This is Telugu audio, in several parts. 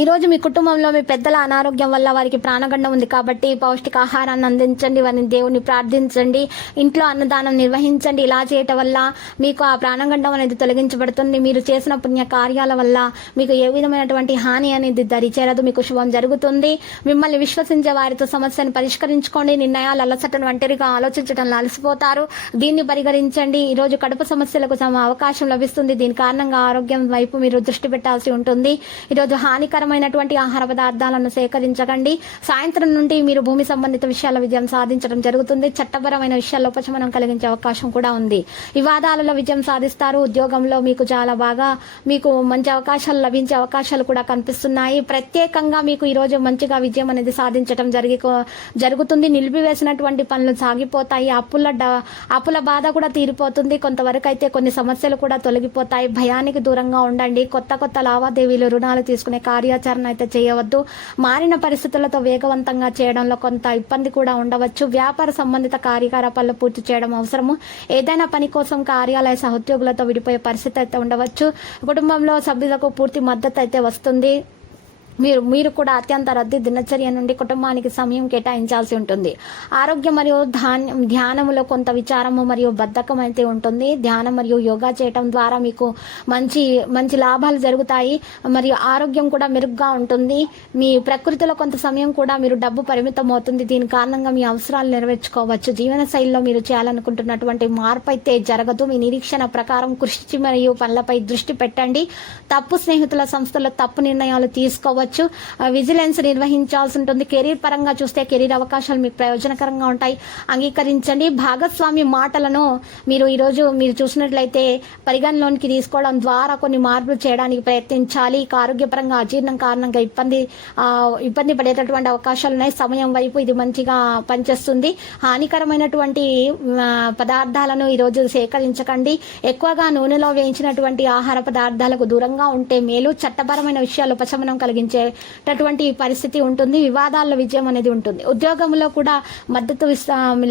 ఈరోజు మీ కుటుంబంలో మీ పెద్దల అనారోగ్యం వల్ల వారికి ప్రాణగండం ఉంది కాబట్టి పౌష్టికాహారాన్ని అందించండి వారిని దేవుని ప్రార్థించండి ఇంట్లో అన్నదానం నిర్వహించండి. ఇలా చేయటం వల్ల మీకు ఆ ప్రాణగండం అనేది తొలగించబడుతుంది. మీరు చేసిన పుణ్య కార్యాల వల్ల మీకు ఏ విధమైనటువంటి హాని అనేది దరిచేరదు. మీకు శుభం జరుగుతుంది. మిమ్మల్ని విశ్వసించే వారితో సమస్యను పరిష్కరించుకోండి. నిర్ణయాలు అలసటను వంటరిగా ఆలోచించడం అలసిపోతారు దీన్ని పరిగణించండి. ఈరోజు కడుపు సమస్యలకు సమ అవకాశం లభిస్తుంది. దీని కారణంగా ఆరోగ్యం వైపు మీరు దృష్టి పెట్టాల్సి ఉంటుంది. ఈరోజు హానికరమైనటువంటి ఆహార పదార్థాలను సేకరించకండి. సాయంత్రం నుండి మీరు భూమి సంబంధిత విషయాల విజయం సాధించడం జరుగుతుంది. చట్టపరమైన విషయాల్లో ఉపశమనం కలిగించే అవకాశం కూడా ఉంది. వివాదాలలో విజయం సాధిస్తారు. ఉద్యోగంలో మీకు చాలా బాగా మీకు మంచి అవకాశాలు లభించే అవకాశాలు కూడా కనిపిస్తున్నాయి. ప్రత్యేకంగా మీకు ఈరోజు మంచిగా విజయం అనేది సాధించడం జరిగి జరుగుతుంది. నిలిపివేసినటువంటి పనులు సాగిపోతాయి. అప్పుల అప్పుల బాధ కూడా తీరిపోతుంది. కొంతవరకు అయితే కొన్ని సమస్యలు కూడా తొలగిపోతాయి. భయానికి దూరంగా ఉండండి. కొత్త కొత్త లావాదేవీలు రుణాలు తీసుకునే కార్యాచరణ అయితే చేయవద్దు. మారిన పరిస్థితులతో వేగవంతంగా చేయడంలో కొంత ఇబ్బంది కూడా ఉండవచ్చు. వ్యాపార సంబంధిత కార్యకలాపాలు పూర్తి చేయడం అవసరము. ఏదైనా పని కోసం కార్యాలయ సహోద్యోగులతో విడిపోయే పరిస్థితి అయితే ఉండవచ్చు. కుటుంబంలో సభ్యులకు పూర్తి మద్దతు అయితే వస్తుంది. మీరు మీరు కూడా అత్యంత రద్దీ దినచర్య నుండి కుటుంబానికి సమయం కేటాయించాల్సి ఉంటుంది. ఆరోగ్యం మరియు ధాన్యం ధ్యానములో కొంత విచారము మరియు బద్ధకం అయితే ఉంటుంది. ధ్యానం మరియు యోగా చేయటం ద్వారా మీకు మంచి మంచి లాభాలు జరుగుతాయి మరియు ఆరోగ్యం కూడా మెరుగ్గా ఉంటుంది. మీ ప్రకృతిలో కొంత సమయం కూడా మీరు డబ్బు పరిమితం అవుతుంది. దీని కారణంగా మీ అవసరాలు నెరవేర్చుకోవచ్చు. జీవన శైలిలో మీరు చేయాలనుకుంటున్నటువంటి మార్పు అయితే జరగదు. మీ నిరీక్షణ ప్రకారం కృషి మరియు పనులపై దృష్టి పెట్టండి. తప్పు స్నేహితుల సంస్థలో తప్పు నిర్ణయాలు తీసుకోవచ్చు. ఆ, విజిలెన్స్ నిర్వహించాల్సి ఉంటుంది. కెరీర్ పరంగా చూస్తే కెరీర్ అవకాశాలు మీకు ప్రయోజనకరంగా ఉంటాయి. అంగీకరించండి. భాగస్వామి మాటలను మీరు ఈరోజు మీరు చూసినట్లయితే పరిగణలోనికి తీసుకోవడం ద్వారా కొన్ని మార్పులు చేయడానికి ప్రయత్నించాలి. ఇక ఆరోగ్యపరంగా అజీర్ణం కారణంగా ఇబ్బంది ఇబ్బంది పడేటటువంటి అవకాశాలు ఉన్నాయి. సమయం వైపు ఇది మంచిగా పనిచేస్తుంది. హానికరమైనటువంటి పదార్థాలను ఈరోజు సేకరించకండి. ఎక్కువగా నూనెలో వేయించినటువంటి ఆహార పదార్థాలకు దూరంగా ఉంటే మేలు. చట్టపరమైన విషయాలు ఉపశమనం లభించేటటువంటి పరిస్థితి ఉంటుంది వివాదాల్లో విజయం అనేది ఉంటుంది. ఉద్యోగంలో కూడా మద్దతు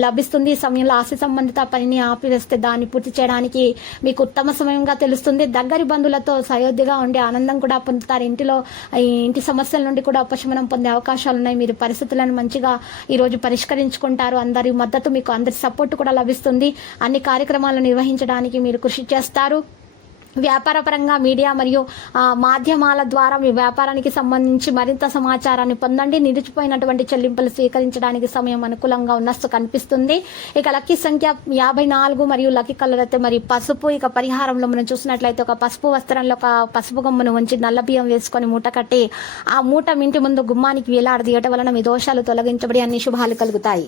లభిస్తుంది సమయంలో ఆస్తి సంబంధిత పనిని ఆపివేస్తే దాన్ని పూర్తి చేయడానికి మీకు ఉత్తమ సమయంగా తెలుస్తుంది. దగ్గరి బంధువులతో సయోధ్యగా ఉండే ఆనందం కూడా పొందుతారు. ఇంటిలో ఈ ఇంటి సమస్యల నుండి కూడా ఉపశమనం పొందే అవకాశాలు ఉన్నాయి. మీరు పరిస్థితులను మంచిగా ఈ రోజు పరిష్కరించుకుంటారు. అందరి మద్దతు మీకు అందరి సపోర్ట్ కూడా లభిస్తుంది. అన్ని కార్యక్రమాలు నిర్వహించడానికి మీరు కృషి చేస్తారు. వ్యాపారపరంగా మీడియా మరియు మాధ్యమాల ద్వారా మీ వ్యాపారానికి సంబంధించి మరింత సమాచారాన్ని పొందండి. నిలిచిపోయినటువంటి చెల్లింపులు స్వీకరించడానికి సమయం అనుకూలంగా ఉన్నట్టు కనిపిస్తుంది. ఇక లక్కీ సంఖ్య యాభై నాలుగు మరియు లక్కీ కలర్ అయితే మరి పసుపు. ఇక పరిహారంలో మనం చూసినట్లయితే ఒక పసుపు వస్త్రంలో ఒక పసుపు గమ్మును ఉంచి నల్ల బియ్యం వేసుకొని మూట కట్టి ఆ మూట ఇంటి ముందు గుమ్మానికి వేలాడదీయటం వలన మీ దోషాలు తొలగించబడి అన్ని శుభాలు కలుగుతాయి.